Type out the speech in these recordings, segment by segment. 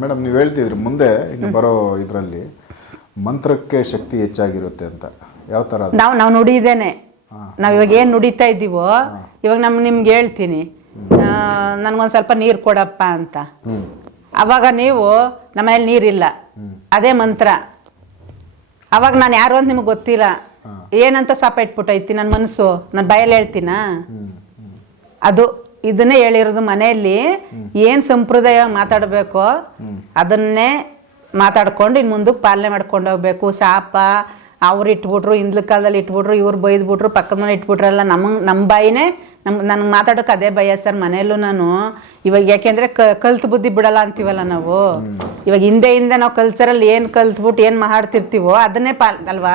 Madam ನೀವು ಹೇಳ್ತಿದ್ರಿ ಮುಂದೆ ಇನ್ನು ಬರೋ ಇದರಲ್ಲಿ ಮಂತ್ರಕ್ಕೆ ಶಕ್ತಿ ಹೆಚ್ಚಾಗಿರುತ್ತೆ ಅಂತ. ಯಾವ ಥರ ಅದು? ನಾವು ನುಡಿದೇನೆ. ನಾವು ಇವಾಗ ಏನು ನುಡಿತಾ ಇದ್ದೀವೋ ಇವಾಗ ನಿಮ್ಗೆ ಹೇಳ್ತೀನಿ, ನನಗೊಂದು ಸ್ವಲ್ಪ ನೀರು ಕೊಡಪ್ಪ ಅಂತ. ಅವಾಗ ನೀವು ನಮ್ಮ ಮನೇಲಿ ನೀರಿಲ್ಲ, ಅದೇ ಮಂತ್ರ. ಅವಾಗ ನಾನು ಯಾರು ಅಂತ ನಿಮ್ಗೆ ಗೊತ್ತಿಲ್ಲ, ಏನಂತ ಸಾಪ ಇಟ್ಬಿಟ್ಟೈತಿ ನನ್ನ ಮನಸ್ಸು, ನಾನು ಬಾಯಲ್ಲಿ ಹೇಳ್ತೀನಾ? ಅದು ಇದನ್ನೇ ಹೇಳಿರೋದು. ಮನೆಯಲ್ಲಿ ಏನು ಸಂಪ್ರದಾಯ ಮಾತಾಡಬೇಕೋ ಅದನ್ನೇ ಮಾತಾಡ್ಕೊಂಡು ಇನ್ನು ಮುಂದಕ್ಕೆ ಪಾಲನೆ ಮಾಡ್ಕೊಂಡು ಹೋಗ್ಬೇಕು. ಶಾಪ ಅವ್ರು ಇಟ್ಬಿಟ್ರು, ಹಿಂದ್ಲ ಕಾಲದಲ್ಲಿ ಇಟ್ಬಿಟ್ರು, ಇವ್ರು ಬೈದ್ಬಿಟ್ರು, ಪಕ್ಕದ ಮನೆ ಇಟ್ಬಿಟ್ರಲ್ಲ, ನಮ್ಮ ಬಾಯಿನೇ ನನಗೆ ಮಾತಾಡೋಕೆ ಅದೇ ಭಯ ಸರ್ ಮನೆಯಲ್ಲೂ ನಾನು. ಇವಾಗ ಯಾಕೆಂದರೆ ಕಲ್ತು ಬುದ್ಧಿ ಬಿಡಲ್ಲ ಅಂತೀವಲ್ಲ ನಾವು. ಇವಾಗ ಹಿಂದೆ ನಾವು ಕಲ್ಚರಲ್ಲಿ ಏನು ಕಲ್ತ್ಬಿಟ್ಟು ಏನು ಮಾತಾಡ್ತಿರ್ತೀವೋ ಅದನ್ನೇ ಅಲ್ವಾ.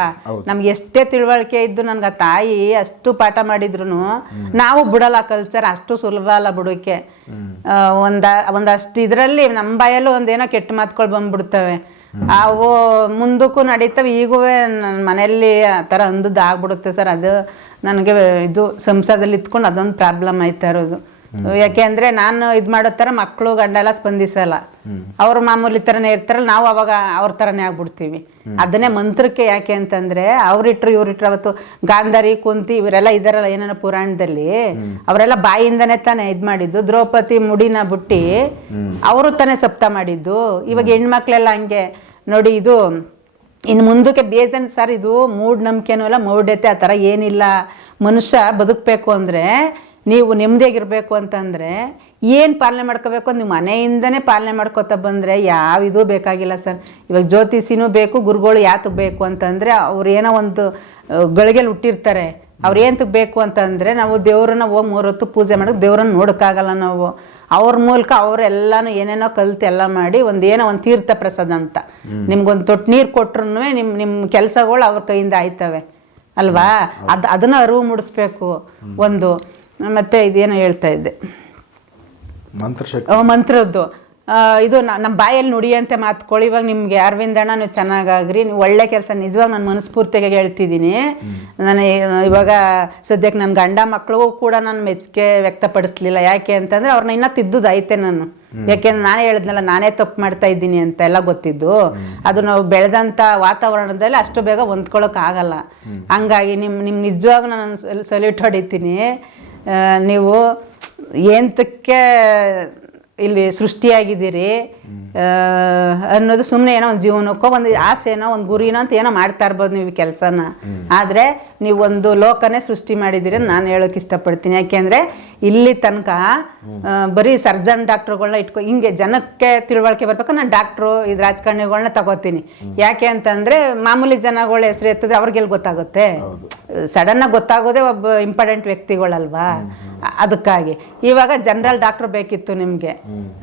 ನಮ್ಗೆ ಎಷ್ಟೇ ತಿಳುವಳಿಕೆ ಇದ್ದು ನನಗೆ ಆ ತಾಯಿ ಅಷ್ಟು ಪಾಠ ಮಾಡಿದ್ರು ನಾವು ಬಿಡಲ್ಲ. ಕಲ್ಚರ್ ಅಷ್ಟು ಸುಲಭ ಅಲ್ಲ ಬಿಡೋಕ್ಕೆ. ಒಂದಷ್ಟು ಇದರಲ್ಲಿ ನಮ್ಮ ಬಾಯಲ್ಲೂ ಒಂದೇನೋ ಕೆಟ್ಟ ಮಾತುಗಳು ಬಂದ್ಬಿಡ್ತವೆ, ಅವು ಮುಂದಕ್ಕೂ ನಡೀತವೆ. ಈಗೂ ನನ್ನ ಮನೆಯಲ್ಲಿ ಆ ಥರ ಅಂದದ್ದು ಆಗ್ಬಿಡುತ್ತೆ ಸರ್. ಅದು ನನಗೆ ಇದು ಸಂಸಾರದಲ್ಲಿ ಇತ್ಕೊಂಡು ಅದೊಂದು ಪ್ರಾಬ್ಲಮ್ ಆಯ್ತಾ ಇರೋದು. ಯಾಕೆ ಅಂದರೆ ನಾನು ಇದು ಮಾಡೋ ಥರ ಮಕ್ಕಳು ಗಂಡ ಎಲ್ಲ ಸ್ಪಂದಿಸಲ್ಲ. ಅವ್ರು ಮಾಮೂಲಿ ಥರನೇ ಇರ್ತಾರಲ್ಲ, ನಾವು ಅವಾಗ ಅವ್ರ ಥರನೇ ಆಗ್ಬಿಡ್ತೀವಿ. ಅದನ್ನೇ ಮಂತ್ರಕ್ಕೆ. ಯಾಕೆ ಅಂತಂದರೆ ಅವ್ರಿಟ್ರು ಇವ್ರಿಟ್ರು, ಅವತ್ತು ಗಾಂಧಾರಿ ಕುಂತಿ ಇವರೆಲ್ಲ ಇದಾರಲ್ಲ ಏನೇನೋ ಪುರಾಣದಲ್ಲಿ, ಅವರೆಲ್ಲ ಬಾಯಿಂದನೇ ತಾನೇ ಇದು ಮಾಡಿದ್ದು. ದ್ರೌಪದಿ ಮುಡಿನ ಬುಟ್ಟಿ ಅವರು ತಾನೇ ಸಪ್ತ ಮಾಡಿದ್ದು. ಇವಾಗ ಹೆಣ್ಮಕ್ಳೆಲ್ಲ ಹಂಗೆ ನೋಡಿ. ಇದು ಇನ್ನು ಮುಂದಕ್ಕೆ ಬೇಜನ್ ಸರ್. ಇದು ಮೂಢನಂಬಿಕೆನೂ ಇಲ್ಲ, ಮೌಢ್ಯತೆ ಆ ಥರ ಏನಿಲ್ಲ. ಮನುಷ್ಯ ಬದುಕಬೇಕು ಅಂದರೆ, ನೀವು ನೆಮ್ಮದಿಯಾಗಿರ್ಬೇಕು ಅಂತಂದರೆ ಏನು ಪಾಲನೆ ಮಾಡ್ಕೋಬೇಕು ಅಂತ ನೀವು ಮನೆಯಿಂದನೇ ಪಾಲನೆ ಮಾಡ್ಕೋತಾ ಬಂದರೆ ಯಾವ ಇದು ಬೇಕಾಗಿಲ್ಲ ಸರ್. ಇವಾಗ ಜ್ಯೋತಿಷಿನೂ ಬೇಕು, ಗುರುಗಳು ಯಾತಕ್ಕೆ ಬೇಕು ಅಂತಂದರೆ ಅವ್ರು ಏನೋ ಒಂದು ಗಳಿಗೆಲ್ಲಿ ಹುಟ್ಟಿರ್ತಾರೆ. ಅವ್ರು ಏನಕ್ಕೆ ಬೇಕು ಅಂತಂದರೆ ನಾವು ದೇವ್ರನ್ನ ಹೋಗಿ 3 ಹೊತ್ತು ಪೂಜೆ ಮಾಡೋಕ್ಕೆ ದೇವ್ರನ್ನ ನೋಡೋಕ್ಕಾಗಲ್ಲ ನಾವು. ಅವ್ರ ಮೂಲಕ ಅವರೆಲ್ಲನೂ ಏನೇನೋ ಕಲ್ತು ಎಲ್ಲ ಮಾಡಿ ಏನೋ ಒಂದು ತೀರ್ಥ ಪ್ರಸಾದ ಅಂತ ನಿಮ್ಗೊಂದು ತೊಟ್ಟು ನೀರು ಕೊಟ್ರು ನಿಮ್ಮ ಕೆಲಸಗಳು ಅವ್ರ ಕೈಯಿಂದ ಆಯ್ತವೆ ಅಲ್ವಾ. ಅದನ್ನು ಅರಿವು ಮೂಡಿಸ್ಬೇಕು ಒಂದು. ಮತ್ತೆ ಇದೇನೋ ಹೇಳ್ತಾ ಇದ್ದೆ, ಮಂತ್ರದ್ದು. ಇದು ನಮ್ಮ ಬಾಯಲ್ಲಿ ನುಡಿಯಂತೆ ಮಾತ್ಕೊಳ್ಳಿ. ಇವಾಗ ನಿಮಗೆ ಅರವಿಂದಣ್ಣ ನೀವು ಚೆನ್ನಾಗಾಗ್ರಿ, ನೀವು ಒಳ್ಳೆ ಕೆಲಸ. ನಿಜವಾಗ ನಾನು ಮನಸ್ಫೂರ್ತಿಯಾಗಿ ಹೇಳ್ತಿದ್ದೀನಿ. ನಾನು ಇವಾಗ ಸದ್ಯಕ್ಕೆ ನನ್ನ ಗಂಡ ಮಕ್ಕಳಿಗೂ ಕೂಡ ನಾನು ಮೆಚ್ಚುಗೆ ವ್ಯಕ್ತಪಡಿಸ್ಲಿಲ್ಲ. ಯಾಕೆ ಅಂತಂದರೆ ಅವ್ರನ್ನ ಇನ್ನೂ ತಿದ್ದುದು ಐತೆ ನಾನು. ಯಾಕೆಂದ್ರೆ ನಾನೇ ಹೇಳಿದ್ನಲ್ಲ, ನಾನೇ ತಪ್ಪು ಮಾಡ್ತಾ ಇದ್ದೀನಿ ಅಂತ ಎಲ್ಲ ಗೊತ್ತಿದ್ದು. ಅದು ನಾವು ಬೆಳೆದಂಥ ವಾತಾವರಣದಲ್ಲಿ ಅಷ್ಟು ಬೇಗ ಹೊಂದ್ಕೊಳ್ಳೋಕ್ಕಾಗಲ್ಲ. ಹಂಗಾಗಿ ನಿಮ್ಮ ನಿಜವಾಗ ನಾನು ಸಲ್ಯೂಟ್ ಹೊಡಿತೀನಿ. ನೀವು ಏಂತಕ್ಕೆ ಇಲ್ಲಿ ಸೃಷ್ಟಿಯಾಗಿದ್ದೀರಿ ಅನ್ನೋದು ಸುಮ್ಮನೆ ಏನೋ ಒಂದು ಜೀವನಕ್ಕೋ ಒಂದು ಆಸೆನೋ ಒಂದು ಗುರಿನೋ ಅಂತ ಏನೋ ಮಾಡ್ತಾ ಇರ್ಬೋದು ನೀವು ಕೆಲಸನ. ಆದರೆ ನೀವು ಒಂದು ಲೋಕನೇ ಸೃಷ್ಟಿ ಮಾಡಿದ್ದೀರಿ ಅಂತ ನಾನು ಹೇಳೋಕೆ ಇಷ್ಟಪಡ್ತೀನಿ. ಯಾಕೆಂದರೆ ಇಲ್ಲಿ ತನಕ ಬರೀ ಸರ್ಜನ್ ಡಾಕ್ಟ್ರುಗಳನ್ನ ಹಿಂಗೆ ಜನಕ್ಕೆ ತಿಳುವಳಿಕೆ ಬರ್ಬೇಕು. ನಾನು ಡಾಕ್ಟ್ರು ಇದು ರಾಜಕಾರಣಿಗಳನ್ನ ತಗೋತೀನಿ. ಯಾಕೆ ಅಂತಂದರೆ ಮಾಮೂಲಿ ಜನಗಳ ಹೆಸರು ಎತ್ತಿದ್ರೆ ಅವ್ರಿಗೆಲ್ಲಿ ಗೊತ್ತಾಗುತ್ತೆ? ಸಡನ್ನಾಗಿ ಗೊತ್ತಾಗೋದೇ ಒಬ್ಬ ಇಂಪಾರ್ಟೆಂಟ್ ವ್ಯಕ್ತಿಗಳಲ್ವಾ. ಅದಕ್ಕಾಗಿ ಇವಾಗ ಜನರಲ್ ಡಾಕ್ಟ್ರು ಬೇಕಿತ್ತು ನಿಮಗೆ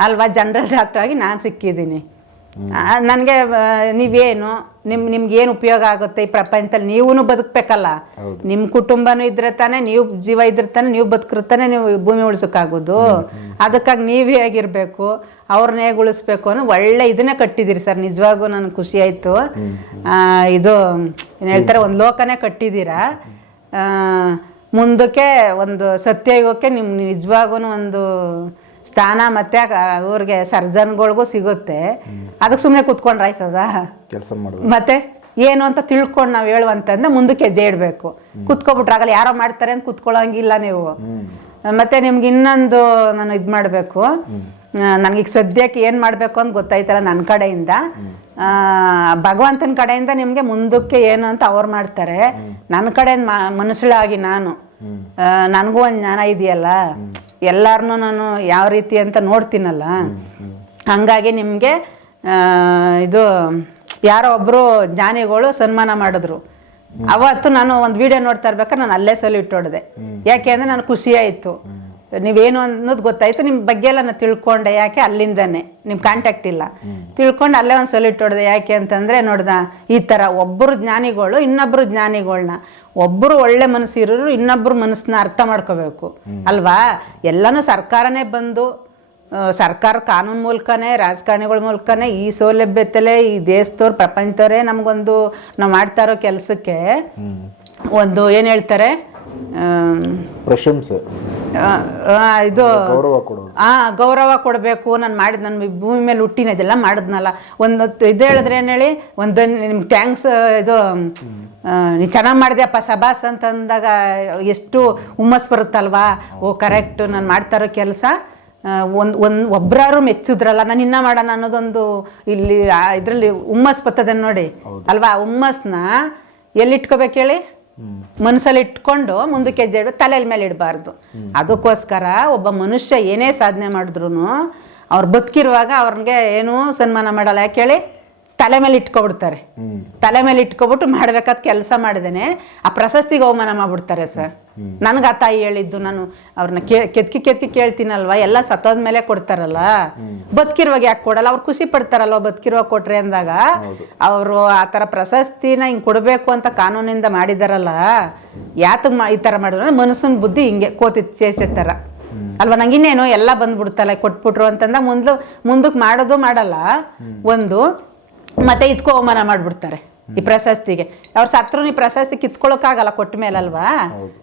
ಅಲ್ವಾ. ಜನರಲ್ ಡಾಕ್ಟ್ರ್ ಆಗಿ ನಾನು ಸಿಕ್ಕಿದ್ದೀನಿ. ನನಗೆ ನೀವೇನು ನಿಮ್ಗೇನು ಉಪಯೋಗ ಆಗುತ್ತೆ ಈ ಪ್ರಪಂಚದಲ್ಲಿ? ನೀವೂ ಬದುಕಬೇಕಲ್ಲ, ನಿಮ್ಮ ಕುಟುಂಬನೂ ಇದ್ರೆ ತಾನೇ, ನೀವು ಜೀವ ಇದ್ರೆ ತಾನೇ ನೀವು ಬದುಕಿರ್ತಾನೆ ನೀವು ಭೂಮಿ ಉಳಿಸೋಕ್ಕಾಗೋದು. ಅದಕ್ಕಾಗಿ ನೀವೇ ಆಗಿರಬೇಕು, ಅವ್ರನ್ನ ಹೇಗೆ ಉಳಿಸ್ಬೇಕು ಅನ್ನೋ ಒಳ್ಳೆ ಇದನ್ನೇ ಕಟ್ಟಿದ್ದೀರಿ ಸರ್. ನಿಜವಾಗೂ ನನಗೆ ಖುಷಿ ಆಯಿತು. ಇದು ಏನು ಹೇಳ್ತಾರೆ, ಒಂದು ಲೋಕನೇ ಕಟ್ಟಿದ್ದೀರಾ. ಮುಂದಕ್ಕೆ ಒಂದು ಸತ್ಯಯುಗಕ್ಕೆ ನಿಮ್ಮ ನಿಜವಾಗೂ ಒಂದು ಸ್ಥಾನ ಮತ್ತೆ ಅವ್ರಿಗೆ ಸರ್ಜನ್ಗಳಿಗೂ ಸಿಗುತ್ತೆ. ಅದಕ್ಕೆ ಸುಮ್ಮನೆ ಕೂತ್ಕೊಂಡ್ರೆ ಆಯ್ತದ? ಕೆಲಸ ಮಾಡೋದು ಮತ್ತೆ ಏನು ಅಂತ ತಿಳ್ಕೊಂಡು ನಾವು ಹೇಳುವಂತಂದ್ರೆ ಮುಂದಕ್ಕೆ ಹೆಜ್ಜೆ ಇಡಬೇಕು. ಕುತ್ಕೊಬಿಟ್ರಾಗಲ್ಲ, ಯಾರೋ ಮಾಡ್ತಾರೆ ಅಂತ ಕುತ್ಕೊಳ್ಳೋಂಗಿಲ್ಲ ನೀವು. ಮತ್ತೆ ನಿಮ್ಗೆ ಇನ್ನೊಂದು ನಾನು ಇದು ಮಾಡಬೇಕು. ನನಗೀಗ ಸದ್ಯಕ್ಕೆ ಏನು ಮಾಡಬೇಕು ಅಂತ ಗೊತ್ತಾಯ್ತಲ್ಲ ನನ್ನ ಕಡೆಯಿಂದ. ಭಗವಂತನ ಕಡೆಯಿಂದ ನಿಮಗೆ ಮುಂದಕ್ಕೆ ಏನು ಅಂತ ಅವ್ರು ಮಾಡ್ತಾರೆ. ನನ್ನ ಕಡೆಯಿಂದ ಮನುಷ್ಯಳಾಗಿ ನನಗೂ ಒಂದು ಜ್ಞಾನ ಇದೆಯಲ್ಲ, ಎಲ್ಲರನ್ನೂ ನಾನು ಯಾವ ರೀತಿ ಅಂತ ನೋಡ್ತೀನಲ್ಲ. ಹಂಗಾಗಿ ನಿಮಗೆ ಇದು ಯಾರೋ ಒಬ್ಬರು ಜ್ಞಾನಿಗಳು ಸನ್ಮಾನ ಮಾಡಿದ್ರು. ಅವತ್ತು ನಾನು ಒಂದು ವಿಡಿಯೋ ನೋಡ್ತಾ ಇರ್ಬೇಕಾದ್ರೆ ನಾನು ಅಲ್ಲೇ ಸಲ್ಯೂಟ್ ಹೊಡೆದೆ. ಯಾಕೆ ಅಂದರೆ ನನಗೆ ಖುಷಿ ಆಯಿತು. ನೀವೇನು ಅನ್ನೋದು ಗೊತ್ತಾಯ್ತು, ನಿಮ್ಮ ಬಗ್ಗೆ ಎಲ್ಲ ನಾನು ತಿಳ್ಕೊಂಡೆ. ಯಾಕೆ ಅಲ್ಲಿಂದನೇ ನಿಮ್ಮ ಕಾಂಟ್ಯಾಕ್ಟ್ ಇಲ್ಲ, ತಿಳ್ಕೊಂಡು ಅಲ್ಲೇ ಒಂದು ಸಲ್ಯೂಟ್ ಹೊಡೆದೆ. ಯಾಕೆ ಅಂತಂದರೆ ನೋಡ್ದ ಈ ಥರ ಒಬ್ಬರು ಜ್ಞಾನಿಗಳು ಇನ್ನೊಬ್ಬರು ಜ್ಞಾನಿಗಳನ್ನ, ಒಬ್ಬರು ಒಳ್ಳೆ ಮನಸ್ಸು ಇರೋರು ಇನ್ನೊಬ್ಬರು ಮನಸ್ಸನ್ನ ಅರ್ಥ ಮಾಡ್ಕೋಬೇಕು ಅಲ್ವಾ. ಎಲ್ಲನೂ ಸರ್ಕಾರನೇ ಬಂದು ಸರ್ಕಾರ ಕಾನೂನು ಮೂಲಕನೇ ರಾಜಕಾರಣಿಗಳ ಮೂಲಕನೇ ಈ ಸೌಲಭ್ಯತಲೇ ಈ ದೇಶದವ್ರು ಪ್ರಪಂಚದವರೇ ನಮಗೊಂದು ನಾವು ಮಾಡ್ತಾ ಇರೋ ಕೆಲಸಕ್ಕೆ ಒಂದು ಏನು ಹೇಳ್ತಾರೆ ಪ್ರಶಂಸೆ ಇದು ಗೌರವ ಕೊಡೋದು. ಗೌರವ ಕೊಡಬೇಕು. ನಾನು ಮಾಡಿದ್ ನನ್ನ ಭೂಮಿ ಮೇಲೆ ಹುಟ್ಟಿನ ಇದೆಲ್ಲ ಮಾಡಿದ್ನಲ್ಲ, ಒಂದು ಇದು ಹೇಳಿದ್ರೆ ಏನು ಹೇಳಿ, ಒಂದು ನಿಮ್ಗೆ ಥ್ಯಾಂಕ್ಸ್, ಇದು ನೀ ಚೆನ್ನಾಗಿ ಮಾಡಿದೆಯಪ್ಪ ಸಬಾಸ್ ಅಂತಂದಾಗ ಎಷ್ಟು ಹುಮ್ಮಸ್ ಬರುತ್ತಲ್ವಾ. ಓ ಕರೆಕ್ಟ್, ನಾನು ಮಾಡ್ತಾರೋ ಕೆಲಸ ಒಬ್ಬರಾರು ಮೆಚ್ಚಿದ್ರಲ್ಲ, ನಾನು ಇನ್ನೂ ಮಾಡೋಣ ಅನ್ನೋದೊಂದು ಇಲ್ಲಿ ಇದರಲ್ಲಿ ಹುಮ್ಮಸ್ ಬರ್ತದೆ ನೋಡಿ ಅಲ್ವಾ. ಹುಮ್ಮಸ್ನ ಎಲ್ಲಿಟ್ಕೋಬೇಕು ಹೇಳಿ, ಮನಸ್ಸಲ್ಲಿ ಇಟ್ಕೊಂಡು ಮುಂದಕ್ಕೆ ಹೆಜ್ಜೆ ಇಡಬೇಕು, ತಲೆಯ ಮೇಲೆ ಇಡಬಾರ್ದು. ಅದಕ್ಕೋಸ್ಕರ ಒಬ್ಬ ಮನುಷ್ಯ ಏನೇ ಸಾಧನೆ ಮಾಡಿದ್ರು ಅವ್ರು ಬದುಕಿರುವಾಗ ಅವ್ರಿಗೆ ಏನೂ ಸನ್ಮಾನ ಮಾಡಲ್ಲ. ಯಾಕೆ ಹೇಳಿ, ತಲೆ ಮೇಲೆ ಇಟ್ಕೊಬಿಡ್ತಾರೆ. ತಲೆ ಮೇಲೆ ಇಟ್ಕೊಬಿಟ್ಟು ಮಾಡ್ಬೇಕಾದ ಕೆಲಸ ಮಾಡಿದೇನೆ ಆ ಪ್ರಶಸ್ತಿಗೆ ಅವಮಾನ ಮಾಡ್ಬಿಡ್ತಾರೆ ಸರ್. ನನ್ಗೆ ಆ ತಾಯಿ ಹೇಳಿದ್ದು, ನಾನು ಅವ್ರನ್ನ ಕೆತ್ಕಿ ಕೇಳ್ತೀನಲ್ವಾ, ಎಲ್ಲ ಸತ್ತೋದ್ಮೇಲೆ ಕೊಡ್ತಾರಲ್ಲ, ಬದುಕಿರುವಾಗ ಯಾಕೆ ಕೊಡಲ್ಲ? ಅವ್ರು ಖುಷಿ ಪಡ್ತಾರಲ್ವ ಬದುಕಿರುವಾಗ ಕೊಟ್ರೆ ಅಂದಾಗ. ಅವರು ಆ ಥರ ಪ್ರಶಸ್ತಿನ ಹಿಂಗೆ ಕೊಡಬೇಕು ಅಂತ ಕಾನೂನಿಂದ ಮಾಡಿದಾರಲ್ಲ, ಯಾತಕ್ಕೆ ಈ ಥರ ಮಾಡಿದ್ರು? ಮನಸ್ಸಿನ ಬುದ್ಧಿ ಹಿಂಗೆ ಚೇಷ್ಟೆ ಥರ ಅಲ್ವಾ. ನಂಗೆ ಇನ್ನೇನು ಎಲ್ಲ ಬಂದ್ಬಿಡ್ತಲ್ಲ ಕೊಟ್ಬಿಟ್ರು ಅಂತಂದಾಗ ಮುಂದಕ್ಕೆ ಮಾಡೋದು ಮಾಡಲ್ಲ ಒಂದು, ಮತ್ತೆ ಇದಕ್ಕೂ ಅವಮಾನ ಮಾಡ್ಬಿಡ್ತಾರೆ ಈ ಪ್ರಶಸ್ತಿಗೆ. ಅವ್ರು ಸತ್ರು ಈ ಪ್ರಶಸ್ತಿ ಕಿತ್ಕೊಳ್ಳೋಕ್ಕಾಗಲ್ಲ ಕೊಟ್ಟ ಮೇಲಲ್ವಾ.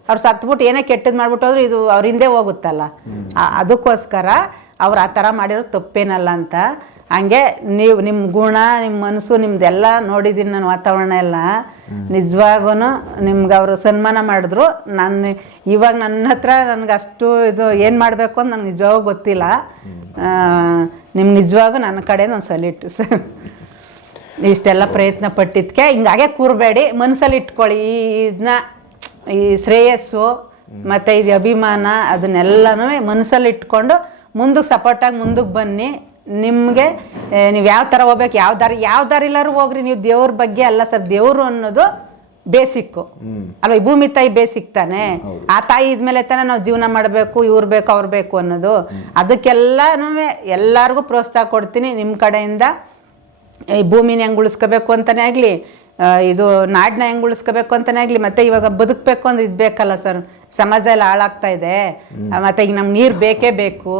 ಅವ್ರು ಸತ್ಬಿಟ್ಟು ಏನೇ ಕೆಟ್ಟದ್ದು ಮಾಡ್ಬಿಟ್ಟು ಹೋದ್ರು ಇದು ಅವ್ರ ಹಿಂದೆ ಹೋಗುತ್ತಲ್ಲ. ಅದಕ್ಕೋಸ್ಕರ ಅವ್ರು ಆ ಥರ ಮಾಡಿರೋದು ತಪ್ಪೇನಲ್ಲ ಅಂತ. ಹಂಗೆ ನೀವು ನಿಮ್ಮ ಗುಣ, ನಿಮ್ಮ ಮನಸ್ಸು, ನಿಮ್ದೆಲ್ಲ ನೋಡಿದ್ದೀನಿ ನಾನು, ವಾತಾವರಣ ಎಲ್ಲ ನಿಜವಾಗೂ ನಿಮ್ಗೆ ಅವರು ಸನ್ಮಾನ ಮಾಡಿದ್ರು. ನಾನು ಇವಾಗ ನನ್ನ ಹತ್ರ ನನಗೆ ಅಷ್ಟು ಇದು ಏನು ಮಾಡಬೇಕು ಅಂತ ನನಗೆ ನಿಜವಾಗೂ ಗೊತ್ತಿಲ್ಲ. ನಿಮ್ಗೆ ನಿಜವಾಗೂ ನನ್ನ ಕಡೆಯಿಂದ ಒಂದು ಸಲ್ಯೂಟ್ ಸರ್. ಇಷ್ಟೆಲ್ಲ ಪ್ರಯತ್ನ ಪಟ್ಟಿದ್ದಕ್ಕೆ ಹಿಂಗಾಗೆ ಕೂರಬೇಡಿ, ಮನಸ್ಸಲ್ಲಿ ಇಟ್ಕೊಳ್ಳಿ. ಇದನ್ನ ಈ ಶ್ರೇಯಸ್ಸು ಮತ್ತು ಇದು ಅಭಿಮಾನ ಅದನ್ನೆಲ್ಲನೂ ಮನಸ್ಸಲ್ಲಿ ಇಟ್ಕೊಂಡು ಮುಂದಕ್ಕೆ ಸಪೋರ್ಟಾಗಿ ಮುಂದಕ್ಕೆ ಬನ್ನಿ. ನಿಮಗೆ ನೀವು ಯಾವ ಥರ ಹೋಗ್ಬೇಕು, ಯಾವ ದಾರಿಲಾರು ಹೋಗ್ರಿ. ನೀವು ದೇವ್ರ ಬಗ್ಗೆ ಅಲ್ಲ ಸರ್, ದೇವರು ಅನ್ನೋದು ಬೇಸಿಕ್ಕು ಅಲ್ವಾ. ಈ ಭೂಮಿ ತಾಯಿ ಬೇಸಿಕ್ ತಾನೆ. ಆ ತಾಯಿ ಇದ್ಮೇಲೆ ತಾನೆ ನಾವು ಜೀವನ ಮಾಡಬೇಕು, ಇವ್ರು ಬೇಕು ಅವ್ರು ಬೇಕು ಅನ್ನೋದು. ಅದಕ್ಕೆಲ್ಲನೂ ಎಲ್ಲರಿಗೂ ಪ್ರೋತ್ಸಾಹ ಕೊಡ್ತೀನಿ ನಿಮ್ಮ ಕಡೆಯಿಂದ. ಈ ಭೂಮಿನ ಹೆಂಗೆ ಉಳಿಸ್ಕೋಬೇಕು ಅಂತಲೇ ಆಗಲಿ, ಇದು ನಾಡನ್ನ ಹೆಂಗೆ ಉಳಿಸ್ಕೋಬೇಕು ಅಂತಲೇ ಆಗಲಿ, ಮತ್ತು ಇವಾಗ ಬದುಕಬೇಕು ಅಂದ್ರೆ ಇದು ಬೇಕಲ್ಲ ಸರ್. ಸಮಾಜ ಎಲ್ಲ ಹಾಳಾಗ್ತಾ ಇದೆ, ಮತ್ತು ಈಗ ನಮ್ಗೆ ನೀರು ಬೇಕೇ ಬೇಕು.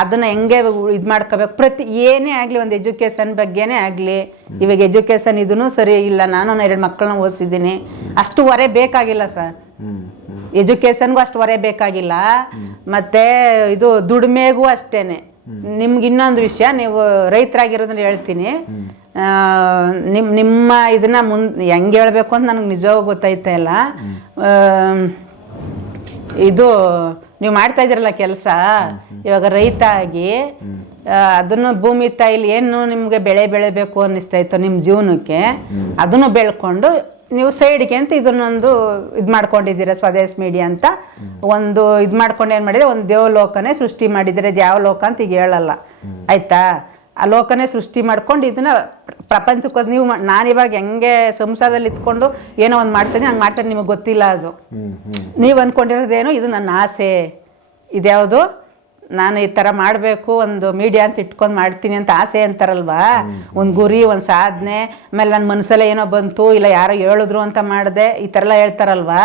ಅದನ್ನು ಹೆಂಗೆ ಇದು ಮಾಡ್ಕೋಬೇಕು, ಪ್ರತಿ ಏನೇ ಆಗಲಿ, ಒಂದು ಎಜುಕೇಷನ್ ಬಗ್ಗೆನೇ ಆಗಲಿ. ಇವಾಗ ಎಜುಕೇಷನ್ ಇದೂ ಸರಿ ಇಲ್ಲ. ನಾನು 2 ಮಕ್ಕಳನ್ನ ಓದಿಸಿದ್ದೀನಿ, ಅಷ್ಟು ಹೊರೆ ಬೇಕಾಗಿಲ್ಲ ಸರ್. ಎಜುಕೇಷನ್ಗೂ ಅಷ್ಟು ಹೊರೆ ಬೇಕಾಗಿಲ್ಲ. ಮತ್ತು ಇದು ದುಡಿಮೆಗೂ ಅಷ್ಟೇ. ನಿಮ್ಗೆ ಇನ್ನೊಂದು ವಿಷಯ, ನೀವು ರೈತರಾಗಿರೋದನ್ನ ಹೇಳ್ತೀನಿ. ನಿಮ್ಮ ಇದನ್ನ ಹೆಂಗೆ ಹೇಳ್ಬೇಕು ಅಂತ ನನಗೆ ನಿಜವಾಗ ಗೊತ್ತಾಯ್ತಾ ಇಲ್ಲ. ಇದು ನೀವು ಮಾಡ್ತಾ ಇದ್ದೀರಲ್ಲ ಕೆಲಸ, ಇವಾಗ ರೈತ ಆಗಿ ಅದನ್ನು ಭೂಮಿ ತಾಯಿಲಿ ಏನು ನಿಮಗೆ ಬೆಳೆಬೇಕು ಅನ್ನಿಸ್ತಾಯಿತ್ತು ನಿಮ್ಮ ಜೀವನಕ್ಕೆ, ಅದನ್ನು ಬೆಳ್ಕೊಂಡು ನೀವು ಸೈಡ್ಗೆ ಅಂತ ಇದನ್ನೊಂದು ಇದು ಮಾಡ್ಕೊಂಡಿದ್ದೀರ, ಸ್ವದೇಶ್ ಮೀಡಿಯಾ ಅಂತ ಒಂದು ಇದು ಮಾಡ್ಕೊಂಡು ಏನು ಮಾಡಿದರೆ, ಒಂದು ದೇವಲೋಕನೇ ಸೃಷ್ಟಿ ಮಾಡಿದರೆ. ಅದು ಯಾವ ಲೋಕ ಅಂತ ಈಗ ಹೇಳಲ್ಲ ಆಯಿತಾ. ಆ ಲೋಕನೇ ಸೃಷ್ಟಿ ಮಾಡ್ಕೊಂಡು ಇದನ್ನು ಪ್ರಪಂಚಕ್ಕೋಸ್ಕರ ನೀವು ನಾನಿವಾಗ ಹೆಂಗೆ ಸಂಸಾರದಲ್ಲಿ ಇತ್ಕೊಂಡು ಏನೋ ಒಂದು ಮಾಡ್ತೀನಿ ಹಂಗೆ ಮಾಡ್ತೀನಿ, ನಿಮಗೆ ಗೊತ್ತಿಲ್ಲ ಅದು. ನೀವು ಅಂದ್ಕೊಂಡಿರೋದೇನು, ಇದು ನನ್ನ ಆಸೆ, ಇದ್ಯಾವುದು ನಾನು ಈ ಥರ ಮಾಡಬೇಕು, ಒಂದು ಮೀಡಿಯಾ ಅಂತ ಇಟ್ಕೊಂಡು ಮಾಡ್ತೀನಿ ಅಂತ ಆಸೆ ಅಂತಾರಲ್ವಾ. ಒಂದು ಗುರಿ, ಒಂದು ಸಾಧನೆ, ಆಮೇಲೆ ನನ್ನ ಮನಸ್ಸಲ್ಲೇ ಏನೋ ಬಂತು, ಇಲ್ಲ ಯಾರೋ ಹೇಳಿದ್ರು ಅಂತ ಮಾಡಿದೆ, ಈ ಥರ ಎಲ್ಲ ಹೇಳ್ತಾರಲ್ವಾ.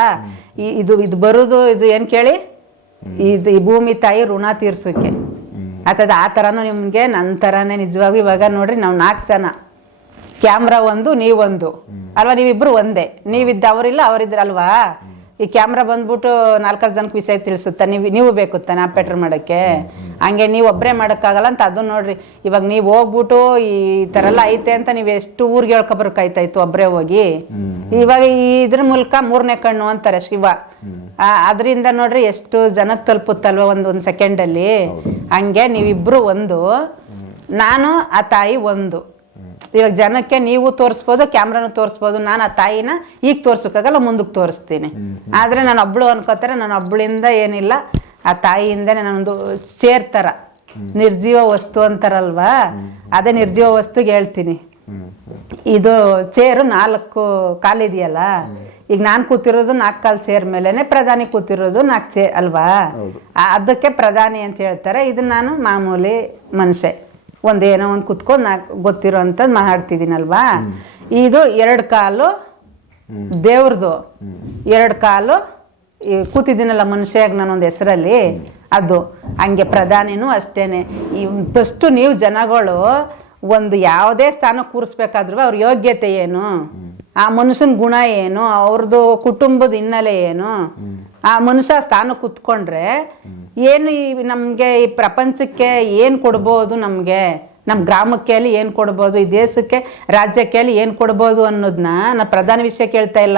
ಇದು ಬರೋದು ಇದು ಏನು ಕೇಳಿ, ಈ ಭೂಮಿ ತಾಯಿ ಋಣ ತೀರ್ಸೋಕ್ಕೆ ಆಗ್ತದೆ. ಆ ಥರನೂ ನಿಮಗೆ ನನ್ನ ಥರನೇ ನಿಜವಾಗೂ. ಇವಾಗ ನೋಡ್ರಿ, ನಾವು 4 ಜನ, ಕ್ಯಾಮ್ರಾ ಒಂದು, ನೀವೊಂದು ಅಲ್ವಾ, ನೀವಿಬ್ಬರು ಒಂದೇ. ನೀವಿದ್ದ ಅವರಿಲ್ಲ, ಅವರಿದ್ರಲ್ವಾ. ಈ ಕ್ಯಾಮ್ರಾ ಬಂದ್ಬಿಟ್ಟು 4 ಜನಕ್ಕೆ ವಿಷಯ ತಿಳಿಸುತ್ತಾ, ನೀವು ಬೇಕು ತಾನೆ ಆಪರೇಟರ್ ಮಾಡೋಕ್ಕೆ. ಹಂಗೆ ನೀವು ಒಬ್ಬರೇ ಮಾಡೋಕ್ಕಾಗಲ್ಲ ಅಂತ ಅದು ನೋಡ್ರಿ. ಇವಾಗ ನೀವು ಹೋಗ್ಬಿಟ್ಟು ಈ ಥರ ಎಲ್ಲ ಐತೆ ಅಂತ ನೀವು ಎಷ್ಟು ಊರಿಗೆ ಹೇಳ್ಕೊಬರ್ಕಾಯ್ತಾಯ್ತು ಒಬ್ಬರೇ ಹೋಗಿ. ಇವಾಗ ಇದ್ರ ಮೂಲಕ 3ನೇ ಕಣ್ಣು ಅಂತಾರೆ ಶಿವ. ಅದರಿಂದ ನೋಡ್ರಿ ಎಷ್ಟು ಜನಕ್ಕೆ ತಲುಪುತ್ತಲ್ವ ಒಂದು ಸೆಕೆಂಡಲ್ಲಿ. ಹಂಗೆ ನೀವಿಬ್ಬರು ಒಂದು, ನಾನು ಆ ತಾಯಿ ಒಂದು. ಇವಾಗ ಜನಕ್ಕೆ ನೀವು ತೋರಿಸ್ಬೋದು, ಕ್ಯಾಮ್ರಾನು ತೋರಿಸ್ಬೋದು. ನಾನು ಆ ತಾಯಿನ ಈಗ ತೋರ್ಸೋಕ್ಕಾಗಲ್ಲ, ಮುಂದಕ್ಕೆ ತೋರಿಸ್ತೀನಿ. ಆದರೆ ನಾನು ಒಬ್ಳು ಅನ್ಕೋತಾರೆ, ನಾನು ಒಬ್ಳಿಂದ ಏನಿಲ್ಲ, ಆ ತಾಯಿಯಿಂದನೇ ನಾನೊಂದು ಸೇರ್ತಾರ ನಿರ್ಜೀವ ವಸ್ತು ಅಂತಾರಲ್ವಾ, ಅದೇ ನಿರ್ಜೀವ ವಸ್ತುಗೆ ಹೇಳ್ತೀನಿ. ಇದು ಚೇರು 4 ಕಾಲಿದೆಯಲ್ಲ, ಈಗ ನಾನು ಕೂತಿರೋದು 4 ಕಾಲು ಚೇರ್ ಮೇಲೆನೆ, ಪ್ರಧಾನಿ ಕೂತಿರೋದು 4 ಚೇರ್ ಅಲ್ವಾ. ಅದಕ್ಕೆ ಪ್ರಧಾನಿ ಅಂತ ಹೇಳ್ತಾರೆ. ಇದು ನಾನು ಮಾಮೂಲಿ ಮನುಷ್ಯ, ಏನೋ ಒಂದು ಕುತ್ಕೊಂಡು ಗೊತ್ತಿರೋ ಅಂಥದ್ದು ಮಾತಾಡ್ತಿದ್ದೀನಲ್ವಾ. ಇದು 2 ಕಾಲು ದೇವ್ರದು, 2 ಕಾಲು ಕೂತಿದ್ದೀನಲ್ಲ ಮನುಷ್ಯಾಗ ನಾನೊಂದು ಹೆಸರಲ್ಲಿ, ಅದು ಹಂಗೆ ಪ್ರಧಾನಿನೂ ಅಷ್ಟೇನೆ. ಫಸ್ಟು ನೀವು ಜನಗಳು ಒಂದು ಯಾವುದೇ ಸ್ಥಾನ ಕೂರಿಸ್ಬೇಕಾದ್ರೂ ಅವ್ರ ಯೋಗ್ಯತೆ ಏನು, ಆ ಮನುಷ್ಯನ ಗುಣ ಏನು, ಅವ್ರದ್ದು ಕುಟುಂಬದ ಹಿನ್ನೆಲೆ ಏನು, ಆ ಮನುಷ್ಯ ಸ್ಥಾನ ಕೂತ್ಕೊಂಡ್ರೆ ಏನು ನಮಗೆ ಈ ಪ್ರಪಂಚಕ್ಕೆ ಏನು ಕೊಡ್ಬೋದು, ನಮಗೆ ನಮ್ಮ ಗ್ರಾಮಕ್ಕೆ ಅಲ್ಲಿ ಏನು ಕೊಡ್ಬೋದು, ಈ ದೇಶಕ್ಕೆ ರಾಜ್ಯಕ್ಕೆ ಅಲ್ಲಿ ಏನು ಕೊಡ್ಬೋದು ಅನ್ನೋದನ್ನ ನಾನು ಪ್ರಧಾನ ವಿಷಯ ಕೇಳ್ತಾ ಇಲ್ಲ,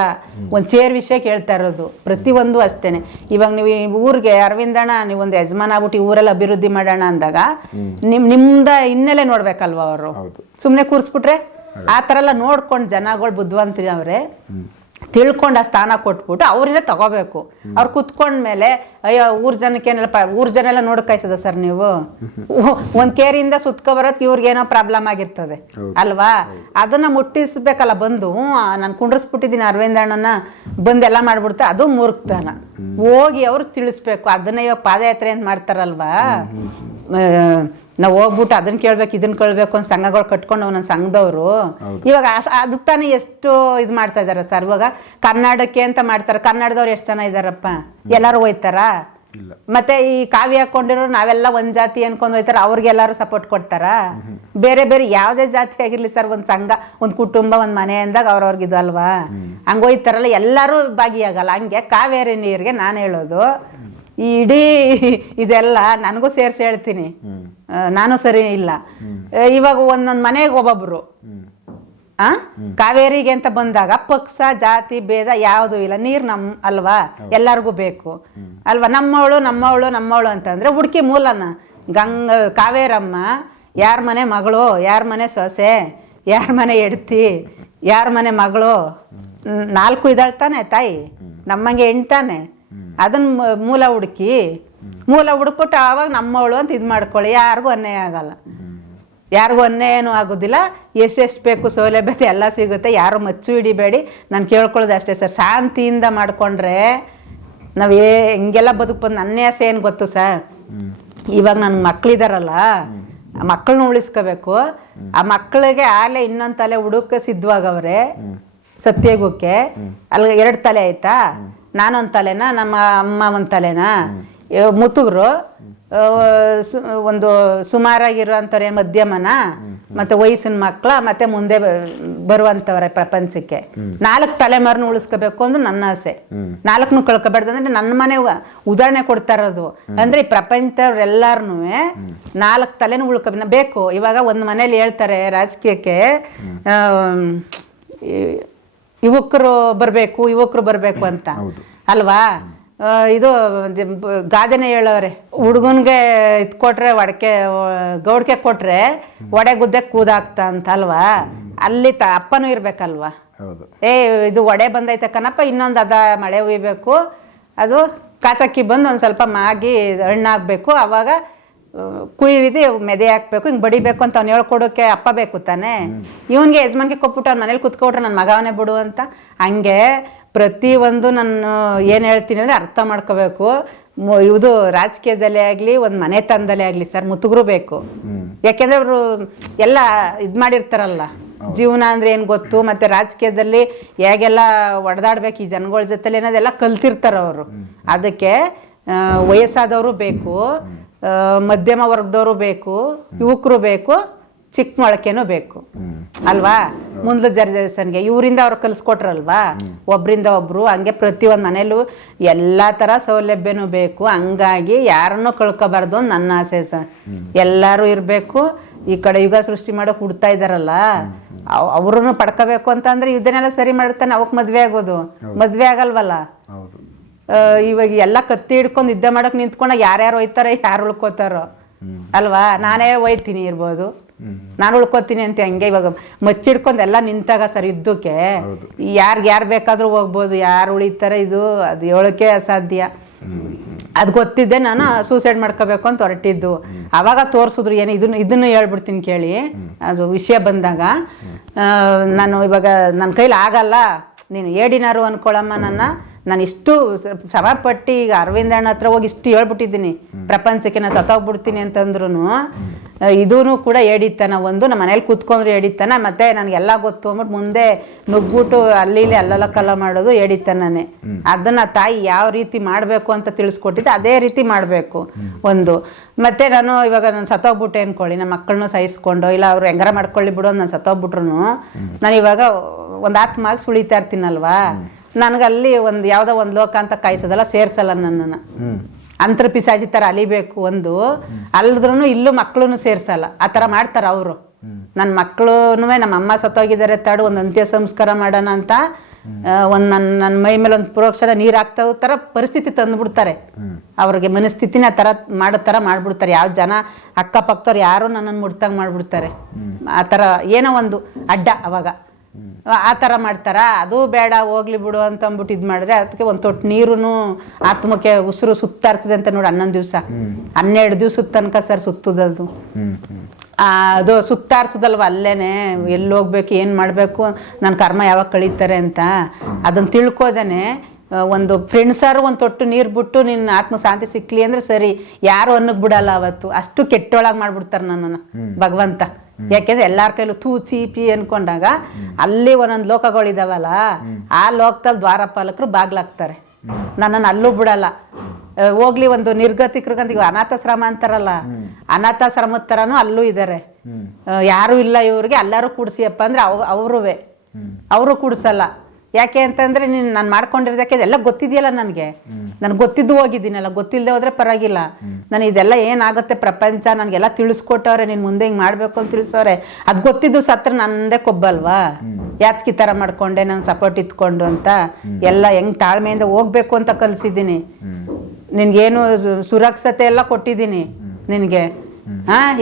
ಒಂದು ಚೇರ್ ವಿಷಯ ಕೇಳ್ತಾ ಇರೋದು. ಪ್ರತಿಯೊಂದು ಅಷ್ಟೇನೆ. ಇವಾಗ ನೀವು ಈ ಊರಿಗೆ ಅರವಿಂದಣ್ಣ ನೀವೊಂದು ಯಜಮಾನ ಆಗ್ಬಿಟ್ಟು ಈ ಊರೆಲ್ಲ ಅಭಿವೃದ್ಧಿ ಮಾಡೋಣ ಅಂದಾಗ ನಿಮ್ದ ಹಿನ್ನೆಲೆ ನೋಡ್ಬೇಕಲ್ವ ಅವರು. ಸುಮ್ಮನೆ ಕೂರಿಸ್ಬಿಟ್ರೆ ಆ ಥರ ಎಲ್ಲ ನೋಡ್ಕೊಂಡು ಜನಗಳು ಬುದ್ಧಿವಂತಿದವ್ರೆ ತಿಳ್ಕೊಂಡು ಆ ಸ್ಥಾನ ಕೊಟ್ಬಿಟ್ಟು ಅವರಿಂದ ತಗೋಬೇಕು. ಅವ್ರು ಕುತ್ಕೊಂಡ್ಮೇಲೆ ಅಯ್ಯೋ ಊರ್ ಜನ ಎಲ್ಲ ನೋಡ್ಕಾಯ್ಸದ ಸರ್ ನೀವು ಒಂದ್ ಕೇರಿಯಿಂದ ಸುತ್ಕೊಬರೋದಕ್ಕೆ ಇವ್ರಿಗೇನೋ ಪ್ರಾಬ್ಲಮ್ ಆಗಿರ್ತದೆ ಅಲ್ವಾ, ಅದನ್ನ ಮುಟ್ಟಿಸ್ಬೇಕಲ್ಲ. ಬಂದು ನಾನು ಕುಂಡ್ರಿಸ್ಬಿಟ್ಟಿದ್ದೀನಿ ಅರವಿಂದಣ್ಣನ ಬಂದೆಲ್ಲ ಮಾಡ್ಬಿಡ್ತಾ, ಅದು ಮೂರ್ಖತನ. ಹೋಗಿ ಅವ್ರು ತಿಳಿಸ್ಬೇಕು. ಅದನ್ನ ಇವಾಗ ಪಾದಯಾತ್ರೆ ಅಂತ ಮಾಡ್ತಾರಲ್ವಾ, ನಾವು ಹೋಗ್ಬಿಟ್ಟು ಅದನ್ನ ಕೇಳ್ಬೇಕು ಇದನ್ನ ಕೇಳ್ಬೇಕು ಅಂತ ಸಂಘಗಳು ಕಟ್ಕೊಂಡು ಒಂದೊಂದು ಸಂಘದವರು ಇವಾಗ ಅದು ತಾನೇ ಎಷ್ಟು ಇದು ಮಾಡ್ತಾ ಇದಾರೆ ಸರ್. ಇವಾಗ ಕನ್ನಡಕ್ಕೆ ಅಂತ ಮಾಡ್ತಾರೆ, ಕನ್ನಡದವ್ರು ಎಷ್ಟು ಜನ ಇದಾರಪ್ಪ, ಎಲ್ಲರೂ ಹೋಯ್ತಾರ? ಮತ್ತೆ ಈ ಕಾವ್ಯ ಹಾಕೊಂಡಿರೋ ನಾವೆಲ್ಲ ಒಂದ್ ಜಾತಿ ಅನ್ಕೊಂಡು ಹೋಯ್ತಾರ, ಅವ್ರಿಗೆಲ್ಲರೂ ಸಪೋರ್ಟ್ ಕೊಡ್ತಾರ? ಬೇರೆ ಬೇರೆ ಯಾವುದೇ ಜಾತಿ ಆಗಿರ್ಲಿ ಸರ್, ಒಂದ್ ಸಂಘ ಒಂದ್ ಕುಟುಂಬ ಒಂದ್ ಮನೆ ಅಂದಾಗ ಅವ್ರವ್ರಿಗಿದು ಅಲ್ವಾ, ಹಂಗ ಹೋಯ್ತಾರಲ್ಲ, ಎಲ್ಲರೂ ಭಾಗಿಯಾಗಲ್ಲ. ಹಂಗೆ ಕಾವೇರಿ ನೀರಿಗೆ ನಾನು ಹೇಳೋದು ಈ ಇಡೀ ಇದೆಲ್ಲ ನನಗೂ ಸೇರಿಸಿ ಹೇಳ್ತೀನಿ, ನಾನು ಸರಿ ಇಲ್ಲ. ಇವಾಗ ಒಂದೊಂದು ಮನೆಗೆ ಒಬ್ಬೊಬ್ರು ಕಾವೇರಿಗೆ ಅಂತ ಬಂದಾಗ ಪಕ್ಷ ಜಾತಿ ಭೇದ ಯಾವುದು ಇಲ್ಲ, ನೀರು ಅಲ್ವಾ ಎಲ್ಲರಿಗೂ ಬೇಕು ಅಲ್ವಾ. ನಮ್ಮವಳು ಅಂತಂದ್ರೆ ಹುಡುಕಿ ಮೂಲನ ಕಾವೇರಮ್ಮ ಯಾರ ಮನೆ ಮಗಳು, ಯಾರ ಮನೆ ಸೊಸೆ, ಯಾರ ಮನೆ ಹೆಂಡ್ತಿ, ಯಾರ ಮನೆ ಮಗಳು, 4 ಇದಾಳ್ತಾನೆ ತಾಯಿ, ನಮ್ಮಂಗೆ ಹೆಣ್ತಾನೆ. ಅದನ್ನ ಮೂಲ ಹುಡುಕ್ಬಿಟ್ಟು ಆವಾಗ ನಮ್ಮವಳು ಅಂತ ಇದು ಮಾಡ್ಕೊಳ್ಳಿ, ಯಾರಿಗೂ ಅನ್ಯಾಯ ಆಗಲ್ಲ, ಯಾರಿಗೂ ಅನ್ಯಾಯನೂ ಆಗೋದಿಲ್ಲ. ಎಷ್ಟೆಷ್ಟು ಬೇಕು ಸೌಲಭ್ಯತೆ ಎಲ್ಲ ಸಿಗುತ್ತೆ, ಯಾರು ಮಚ್ಚು ಹಿಡಿಬೇಡಿ. ನಾನು ಕೇಳ್ಕೊಳ್ಳೋದು ಅಷ್ಟೇ ಸರ್, ಶಾಂತಿಯಿಂದ ಮಾಡಿಕೊಂಡ್ರೆ ನಾವು ಹಿಂಗೆಲ್ಲ ಬದುಕ್ಬೋದು. ನನ್ನ ಆಸೆ ಏನು ಗೊತ್ತು ಸರ್, ಇವಾಗ ನನ್ನ ಮಕ್ಳಿದಾರಲ್ಲ, ಮಕ್ಕಳನ್ನ ಉಳಿಸ್ಕೋಬೇಕು. ಆ ಮಕ್ಕಳಿಗೆ ಆಲೆ ಇನ್ನೊಂದು ತಲೆ ಹುಡುಕ ಸಿದ್ಧವಾಗವ್ರೆ ಸತ್ಯಗುಕ್ಕೆ. ಅಲ್ಲಿ 2 ತಲೆ ಆಯ್ತಾ, ನಾನೊಂದು ತಲೆನಾ, ನಮ್ಮ ಅಮ್ಮ ಒಂದು ತಲೆನಾ, ಮುತುಗರು ಒಂದು ಸುಮಾರಾಗಿರುವಂಥವ್ರೆ ಮಧ್ಯಮನ, ಮತ್ತೆ ವಯಸ್ಸಿನ ಮಕ್ಕಳ, ಮತ್ತೆ ಮುಂದೆ ಬರುವಂಥವ್ರೆ ಪ್ರಪಂಚಕ್ಕೆ. 4 ತಲೆಮಾರನ್ನ ಉಳಿಸ್ಕೋಬೇಕು ಅಂದ್ರೆ ನನ್ನ ಆಸೆ. 4ನ್ನು ಕಳ್ಕೊಬಾರ್ದು ಅಂದ್ರೆ ನನ್ನ ಮನೆ ಉದಾಹರಣೆ ಕೊಡ್ತಾ ಇರೋದು. ಅಂದ್ರೆ ಈ ಪ್ರಪಂಚದವ್ರೆಲ್ಲಾರು 4 ತಲೆನೂ ಬೇಕು. ಇವಾಗ ಒಂದು ಮನೇಲಿ ಹೇಳ್ತಾರೆ ರಾಜಕೀಯಕ್ಕೆ ಯುವಕರು ಬರಬೇಕು ಅಂತ ಅಲ್ವಾ. ಇದು ಗಾದೆನೇ ಹೇಳವ್ರೆ, ಹುಡುಗನ್ಗೆ ಇದು ಕೊಟ್ರೆ ಗೌಡ್ಕೆ ಕೊಟ್ರೆ ಒಡೆ ಗುದ್ದೆ ಕೂದಾಕ್ತ ಅಂತ ಅಲ್ವಾ. ಅಲ್ಲಿ ಅಪ್ಪನೂ ಇರ್ಬೇಕಲ್ವಾ. ಇದು ಒಡೆ ಬಂದೈತೆ ಕಣಪ್ಪ, ಇನ್ನೊಂದು ಅದ ಮಳೆ ಹುಯ್ಬೇಕು, ಅದು ಕಾಚಕ್ಕಿ ಬಂದು ಒಂದು ಸ್ವಲ್ಪ ಮಾಗಿ ಹಣ್ಣಾಗಬೇಕು, ಅವಾಗ ಕುಯ್ದು ಮೆದೆ ಹಾಕ್ಬೇಕು, ಹಿಂಗೆ ಬಡಿಬೇಕು ಅಂತ ಅವ್ನು ಹೇಳ್ಕೊಡೋಕೆ ಅಪ್ಪ ಬೇಕು ತಾನೆ. ಇವನ್ಗೆ ಯಜಮಾನ್ಗೆ ಕೊಟ್ಬಿಟ್ಟು ಅವ್ನ ಮನೇಲಿ ಕುತ್ಕೊಟ್ರೆ ನನ್ನ ಮಗವನೇ ಬಿಡು ಅಂತ. ಹಂಗೆ ಪ್ರತಿಯೊಂದು ನಾನು ಏನು ಹೇಳ್ತೀನಿ ಅಂದರೆ ಅರ್ಥ ಮಾಡ್ಕೋಬೇಕು. ಇದು ರಾಜಕೀಯದಲ್ಲೇ ಆಗಲಿ ಒಂದು ಮನೆತನದಲ್ಲೇ ಆಗಲಿ ಸರ್, ಮುತುಗರು ಬೇಕು. ಯಾಕೆಂದ್ರೆ ಅವರು ಎಲ್ಲ ಇದು ಮಾಡಿರ್ತಾರಲ್ಲ, ಜೀವನ ಅಂದ್ರೆ ಏನು ಗೊತ್ತು, ಮತ್ತೆ ರಾಜಕೀಯದಲ್ಲಿ ಹೇಗೆಲ್ಲ ಒಡೆದಾಡ್ಬೇಕು ಈ ಜನಗಳ ಜೊತೆಲಿ ಅನ್ನೋದೆಲ್ಲ ಕಲ್ತಿರ್ತಾರೆ ಅವರು. ಅದಕ್ಕೆ ವಯಸ್ಸಾದವರು ಬೇಕು, ಮಧ್ಯಮ ವರ್ಗದವರು ಬೇಕು, ಯುವಕರು ಬೇಕು, ಚಿಕ್ಕ ಮೊಳಕೆನೂ ಬೇಕು ಅಲ್ವಾ. ಮುಂದ್ಲ ಜನರೇಷನ್ಗೆ ಇವರಿಂದ ಅವ್ರು ಕಲಿಸ್ಕೊಟ್ರಲ್ವಾ, ಒಬ್ರಿಂದ ಒಬ್ರು. ಹಂಗೆ ಪ್ರತಿಯೊಂದು ಮನೇಲೂ ಎಲ್ಲ ಥರ ಸೌಲಭ್ಯನೂ ಬೇಕು. ಹಂಗಾಗಿ ಯಾರನ್ನೂ ಕಳ್ಕೊಬಾರ್ದು ಅಂತ ನನ್ನ ಆಸೆ ಸರ್. ಎಲ್ಲರೂ ಇರಬೇಕು. ಈ ಕಡೆ ಯುಗ ಸೃಷ್ಟಿ ಮಾಡೋಕೆ ಹುಡ್ತಾ ಇದ್ದಾರಲ್ಲ, ಅವ್ರನ್ನು ಪಡ್ಕೋಬೇಕು ಅಂತಂದ್ರೆ ಇದನ್ನೆಲ್ಲ ಸರಿ ಮಾಡ್ತಾನೆ. ಅವಕ್ಕೆ ಮದ್ವೆ ಆಗೋದು, ಮದ್ವೆ ಆಗಲ್ವಲ್ಲ. ಇವಾಗ ಎಲ್ಲ ಕತ್ತಿ ಹಿಡ್ಕೊಂಡು ಯುದ್ಧ ಮಾಡಕ್ ನಿಂತ್ಕೊಂಡ ಯಾರ್ಯಾರು ಹೋಯ್ತಾರ, ಯಾರು ಉಳ್ಕೋತಾರೋ ಅಲ್ವಾ. ನಾನೇ ಹೋಯ್ತೀನಿ ಇರ್ಬೋದು, ನಾನು ಉಳ್ಕೋತೀನಿ ಅಂತ. ಹಂಗೆ ಇವಾಗ ಮಚ್ಚಿಡ್ಕೊಂಡು ಎಲ್ಲ ನಿಂತಾಗ ಸರ್ ಯುದ್ಧಕ್ಕೆ ಯಾರು ಬೇಕಾದ್ರೂ ಹೋಗ್ಬೋದು, ಯಾರು ಉಳಿತಾರೆ ಇದು ಅದು ಹೇಳೋಕೆ ಅಸಾಧ್ಯ. ಅದು ಗೊತ್ತಿದ್ದೆ ನಾನು ಸೂಸೈಡ್ ಮಾಡ್ಕೋಬೇಕು ಅಂತ ಹೊರಟಿದ್ದು. ಆವಾಗ ತೋರಿಸಿದ್ರು ಏನು ಇದನ್ನು ಹೇಳ್ಬಿಡ್ತೀನಿ ಕೇಳಿ. ಅದು ವಿಷಯ ಬಂದಾಗ ನಾನು ಇವಾಗ ನನ್ನ ಕೈಲಿ ಆಗಲ್ಲ, ನೀನು ಏಡಿನಾರು ಅನ್ಕೊಳಮ್ಮ, ನಾನು ಇಷ್ಟು ಶ್ರಮಪಟ್ಟು ಈಗ ಅರವಿಂದಣ್ಣ ಹತ್ರ ಹೋಗಿ ಇಷ್ಟು ಹೇಳ್ಬಿಟ್ಟಿದ್ದೀನಿ ಪ್ರಪಂಚಕ್ಕೆ, ನಾನು ಸತ್ತೋಗ್ಬಿಡ್ತೀನಿ ಅಂತಂದ್ರೂ ಇದೂ ಕೂಡ ಹೇಳಿತ್ತಾನ. ಒಂದು ನಮ್ಮ ಮನೇಲಿ ಕೂತ್ಕೊಂಡ್ರೆ ಹೇಳಿತ್ತಾನ, ಮತ್ತೆ ನನಗೆಲ್ಲ ಗೊತ್ತು ಅಂದ್ಬಿಟ್ಟು ಮುಂದೆ ನುಗ್ಬಿಟ್ಟು ಅಲ್ಲಿ ಅಲ್ಲೆಲ್ಲ ಕಲ್ಲ ಮಾಡೋದು ಹೇಳಿತ್ತಾನೇ. ಅದನ್ನ ತಾಯಿ ಯಾವ ರೀತಿ ಮಾಡಬೇಕು ಅಂತ ತಿಳಿಸ್ಕೊಟ್ಟಿದ್ದೆ ಅದೇ ರೀತಿ ಮಾಡಬೇಕು. ಒಂದು ಮತ್ತೆ ನಾನು ಇವಾಗ ನಾನು ಸತ್ತೋಗ್ಬಿಟ್ಟೆ ಅನ್ಕೊಳ್ಳಿ, ನಮ್ಮ ಮಕ್ಕಳನ್ನೂ ಸಹಿಸ್ಕೊಂಡು ಇಲ್ಲ ಅವ್ರು ಹೆಂಗಾರ ಮಾಡ್ಕೊಳ್ಳಿ ಬಿಡೋ, ನಾನು ಸತ್ತೋಗ್ಬಿಟ್ರು ನಾನು ಇವಾಗ ಒಂದು ಆತ್ಮಾಗಿ ಸುಳಿತಾ ಇರ್ತೀನಲ್ವಾ. ನನಗಲ್ಲಿ ಒಂದು ಯಾವುದೋ ಒಂದು ಲೋಕ ಅಂತ ಕಾಯಿಸೋದಲ್ಲ, ಸೇರ್ಸಲ್ಲ ನನ್ನನ್ನು. ಅಂತರ ಪಿಸಾಚಿ ಥರ ಅಲಿಬೇಕು ಒಂದು, ಅಲ್ದ್ರೂ ಇಲ್ಲೂ ಮಕ್ಕಳನ್ನು ಸೇರ್ಸಲ್ಲ. ಆ ಥರ ಮಾಡ್ತಾರೆ ಅವರು. ನನ್ನ ಮಕ್ಕಳು ನಮ್ಮ ಅಮ್ಮ ಸತ್ತೋಗಿದ್ದಾರೆ ತಾಡು ಒಂದು ಅಂತ್ಯ ಸಂಸ್ಕಾರ ಮಾಡೋಣ ಅಂತ ಒಂದು ನನ್ನ ಮೈ ಮೇಲೆ ಒಂದು ಪ್ರೋಕ್ಷಣ ನೀರು ಹಾಕ್ತಾ ಥರ ಪರಿಸ್ಥಿತಿ ತಂದುಬಿಡ್ತಾರೆ. ಅವ್ರಿಗೆ ಮನಸ್ಥಿತಿನ ಆ ಥರ ಮಾಡೋ ಥರ ಮಾಡಿಬಿಡ್ತಾರೆ. ಯಾವ ಜನ ಅಕ್ಕಪಕ್ಕದವ್ರು ಯಾರೋ ನನ್ನನ್ನು ಮುಟ್ತಂಗೆ ಮಾಡಿಬಿಡ್ತಾರೆ. ಆ ಥರ ಏನೋ ಒಂದು ಅಡ್ಡ ಅವಾಗ ಆ ಥರ ಮಾಡ್ತಾರ. ಅದು ಬೇಡ ಹೋಗ್ಲಿ ಬಿಡು ಅಂತ ಅಂದ್ಬಿಟ್ಟು ಇದು ಮಾಡಿದ್ರೆ ಅದಕ್ಕೆ ಒಂದು ತೊಟ್ಟು ನೀರು ಆತ್ಮಕ್ಕೆ ಉಸಿರು ಸುತ್ತಾ ಇರ್ತದೆ ಅಂತ ನೋಡಿ. 11 ದಿವಸ 12 ದಿವಸದ ತನಕ ಸರ್ ಸುತ್ತದದು. ಅದು ಸುತ್ತಾ ಇರ್ತದಲ್ವ ಅಲ್ಲೇನೆ, ಎಲ್ಲಿ ಹೋಗ್ಬೇಕು ಏನು ಮಾಡಬೇಕು ನನ್ನ ಕರ್ಮ ಯಾವಾಗ ಕಳೀತಾರೆ ಅಂತ ಅದನ್ನು ತಿಳ್ಕೋದೇನೆ ಒಂದು ಫ್ರೆಂಡ್ಸಾರು ಒಂದು ತೊಟ್ಟು ನೀರು ಬಿಟ್ಟು ನಿನ್ನ ಆತ್ಮ ಶಾಂತಿ ಸಿಕ್ಲಿ ಅಂದರೆ ಸರಿ, ಯಾರು ಅನ್ನಕ್ಕೆ ಬಿಡಲ್ಲ. ಅವತ್ತು ಅಷ್ಟು ಕೆಟ್ಟೊಳಗೆ ಮಾಡ್ಬಿಡ್ತಾರೆ ನನ್ನನ್ನು ಭಗವಂತ. ಯಾಕೆಂದ್ರೆ ಎಲ್ಲಾರ ಕೈಲೂ ತೂ ಚೀಪಿ ಅನ್ಕೊಂಡಾಗ ಅಲ್ಲಿ ಒಂದೊಂದು ಲೋಕಗಳಿದಾವಲ್ಲ, ಆ ಲೋಕದಲ್ಲಿ ದ್ವಾರಪಾಲಕರು ಬಾಗ್ಲಾಗ್ತಾರೆ. ನನ್ನನ್ನು ಅಲ್ಲೂ ಬಿಡಲ್ಲ. ಹೋಗ್ಲಿ ಒಂದು ನಿರ್ಗತಿಕರಿಗಂತ ಅನಾಥಾಶ್ರಮ ಅಂತಾರಲ್ಲ, ಅನಾಥಾಶ್ರಮದ ಥರನೂ ಅಲ್ಲೂ ಇದ್ದಾರೆ. ಯಾರು ಇಲ್ಲ ಇವ್ರಿಗೆ ಎಲ್ಲರೂ ಕೂಡಿಸಿಯಪ್ಪ ಅಂದ್ರೆ ಅವರು ಕೂಡಿಸಲ್ಲ. ಯಾಕೆ ಅಂತಂದ್ರೆ ನೀನು ನಾನು ಮಾಡ್ಕೊಂಡಿರೋದಕ್ಕೆ ಇದೆಲ್ಲ ಗೊತ್ತಿದೆಯಲ್ಲ, ನನಗೆ ಗೊತ್ತಿದ್ದು ಹೋಗಿದ್ದೀನಲ್ಲ, ಗೊತ್ತಿಲ್ಲದೆ ಹೋದ್ರೆ ಪರವಾಗಿಲ್ಲ. ನಾನು ಇದೆಲ್ಲ ಏನಾಗುತ್ತೆ ಪ್ರಪಂಚ ನನಗೆಲ್ಲ ತಿಳಿಸ್ಕೊಟ್ಟವ್ರೆ, ನೀನು ಮುಂದೆ ಹಿಂಗೆ ಮಾಡಬೇಕು ಅಂತ ತಿಳಿಸೋರೆ. ಅದು ಗೊತ್ತಿದ್ದು ಸತ್ರ ನಂದೇ ಕೊಬ್ಬಲ್ವಾ, ಯಾತ್ಕಿ ಥರ ಮಾಡ್ಕೊಂಡೆ ನಂಗೆ ಸಪೋರ್ಟ್ ಇತ್ಕೊಂಡು ಅಂತ ಎಲ್ಲ ಹೆಂಗೆ ತಾಳ್ಮೆಯಿಂದ ಹೋಗ್ಬೇಕು ಅಂತ ಕಲಿಸಿದ್ದೀನಿ. ನಿನ್ಗೇನು ಸುರಕ್ಷತೆ ಎಲ್ಲ ಕೊಟ್ಟಿದ್ದೀನಿ ನಿನಗೆ.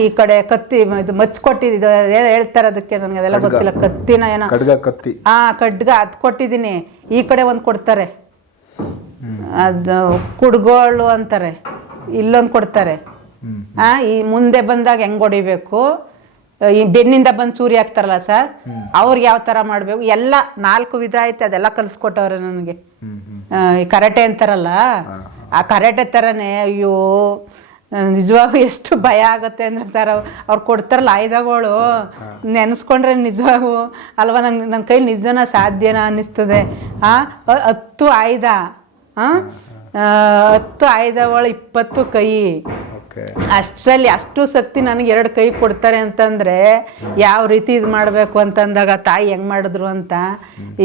ಈ ಕಡೆ ಕತ್ತಿ ಇದು ಮಚ್ಚ ಕೊಟ್ಟಿದ್ದು ಹೇಳ್ತಾರೆ ಅದಕ್ಕೆ, ನನಗೆ ಅದೆಲ್ಲ ಗೊತ್ತಿಲ್ಲ. ಕತ್ತಿನ ಏನೋ ಖಡ್ಗ ಅದು ಕೊಟ್ಟಿದ್ದೀನಿ. ಈ ಕಡೆ ಒಂದು ಕೊಡ್ತಾರೆ, ಅದು ಕುಡ್ಗೋಳು ಅಂತಾರೆ, ಇಲ್ಲೊಂದು ಕೊಡ್ತಾರೆ. ಈ ಮುಂದೆ ಬಂದಾಗ ಹೆಂಗ್ ಹೊಡಿಬೇಕು, ಈ ಬೆನ್ನಿಂದ ಬಂದು ಚೂರಿ ಹಾಕ್ತಾರಲ್ಲ ಸರ್, ಅವ್ರಿಗೆ ಯಾವ ಥರ ಮಾಡಬೇಕು ಎಲ್ಲ 4 ವಿಧ ಐತೆ. ಅದೆಲ್ಲ ಕಲಿಸ್ಕೊಟ್ಟವ್ರೆ ನನಗೆ. ಈ ಕರಾಟೆ ಅಂತಾರಲ್ಲ, ಆ ಕರಾಟೆ ಥರನೇ. ಅಯ್ಯೋ ನಿಜವಾಗೂ ಎಷ್ಟು ಭಯ ಆಗುತ್ತೆ ಅಂದರೆ ಸರ್, ಅವ್ರು ಕೊಡ್ತಾರಲ್ಲ ಆಯುಧಗಳು ನೆನೆಸ್ಕೊಂಡ್ರೆ ನಿಜವಾಗೂ ಅಲ್ವಾ, ನನ್ನ ಕೈ ನಿಜನ ಸಾಧ್ಯನಾ ಅನ್ನಿಸ್ತದೆ. 10 ಆಯುಧ, 10 ಆಯುಧಗಳು 20 ಕೈ. ಅಷ್ಟರಲ್ಲಿ ಅಷ್ಟು ಶಕ್ತಿ ನನಗೆ 2 ಕೈ ಕೊಡ್ತಾರೆ ಅಂತಂದರೆ ಯಾವ ರೀತಿ ಇದು ಮಾಡಬೇಕು ಅಂತಂದಾಗ ತಾಯಿ ಹೆಂಗೆ ಮಾಡಿದ್ರು ಅಂತ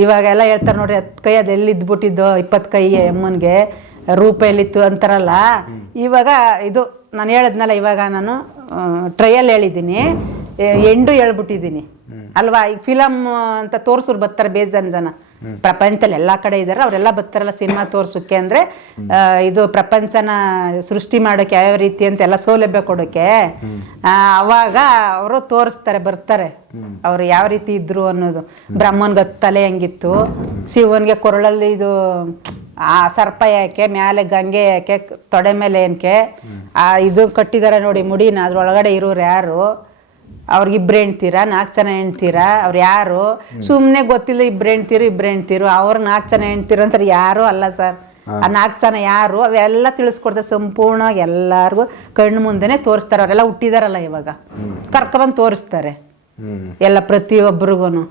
ಇವಾಗೆಲ್ಲ ಹೇಳ್ತಾರೆ ನೋಡ್ರಿ. 10 ಕೈ ಅದೆಲ್ಲಿ ಇದ್ಬಿಟ್ಟಿದ್ದು, 20 ಕೈ ಅಮ್ಮನಿಗೆ ರೂಪ ಎಲ್ಲಿತ್ತು ಅಂತಾರಲ್ಲ. ಇವಾಗ ಇದು ನಾನು ಹೇಳಿದ್ನಲ್ಲ, ಇವಾಗ ನಾನು ಟ್ರಯಲ್ ಹೇಳಿದ್ದೀನಿ, ಎಂಡು ಹೇಳ್ಬಿಟ್ಟಿದ್ದೀನಿ ಅಲ್ವಾ. ಈಗ ಫಿಲಮ್ ಅಂತ ತೋರ್ಸೋರು ಬರ್ತಾರೆ ಬೇಜಾನ್ ಜನ, ಪ್ರಪಂಚದಲ್ಲಿ ಎಲ್ಲ ಕಡೆ ಇದ್ದಾರೆ. ಅವರೆಲ್ಲ ಬರ್ತಾರಲ್ಲ ಸಿನಿಮಾ ತೋರ್ಸೋಕ್ಕೆ, ಅಂದರೆ ಇದು ಪ್ರಪಂಚನ ಸೃಷ್ಟಿ ಮಾಡೋಕ್ಕೆ ಯಾವ ರೀತಿ ಅಂತ ಎಲ್ಲ ಸೌಲಭ್ಯ ಕೊಡೋಕ್ಕೆ. ಅವಾಗ ಅವರು ತೋರಿಸ್ತಾರೆ, ಬರ್ತಾರೆ ಅವರು ಯಾವ ರೀತಿ ಇದ್ರು ಅನ್ನೋದು. ಬ್ರಹ್ಮನ್ಗೆ ತಲೆ ಹೆಂಗಿತ್ತು, ಶಿವನ್ಗೆ ಕೊರಳಲ್ಲಿ ಇದು ಆ ಸರ್ಪ ಯಾಕೆ, ಮ್ಯಾಲೆ ಗಂಗೆ ಯಾಕೆ, ತೊಡೆ ಮೇಲೆ ಏನಕ್ಕೆ ಇದು ಕಟ್ಟಿದ್ದಾರೆ ನೋಡಿ ಮುಡಿನ, ಅದ್ರೊಳಗಡೆ ಇರೋರು ಯಾರು, ಅವ್ರಿಗೆ 2 ಹೆಣ್ತೀರಾ 4 ಜನ ಹೆಣ್ತೀರಾ, ಅವ್ರು ಯಾರು, ಸುಮ್ಮನೆ ಗೊತ್ತಿಲ್ಲ 2 ಹೆಣ್ತೀರು ಅವ್ರು 4 ಜನ ಹೆಣ್ತೀರು ಅಂತಾರೆ. ಯಾರು ಅಲ್ಲ ಸರ್, ಆ 4 ಜನ ಯಾರು ಅವೆಲ್ಲ ತಿಳಿಸ್ಕೊಡ್ತಾರೆ ಸಂಪೂರ್ಣವಾಗಿ. ಎಲ್ಲರಿಗೂ ಕಣ್ಣು ಮುಂದೆನೆ ತೋರಿಸ್ತಾರೆ. ಅವರೆಲ್ಲ ಹುಟ್ಟಿದಾರಲ್ಲ ಇವಾಗ, ಕರ್ಕೊಬಂದು ತೋರಿಸ್ತಾರೆ ಎಲ್ಲ ಪ್ರತಿಯೊಬ್ಬರಿಗೂ.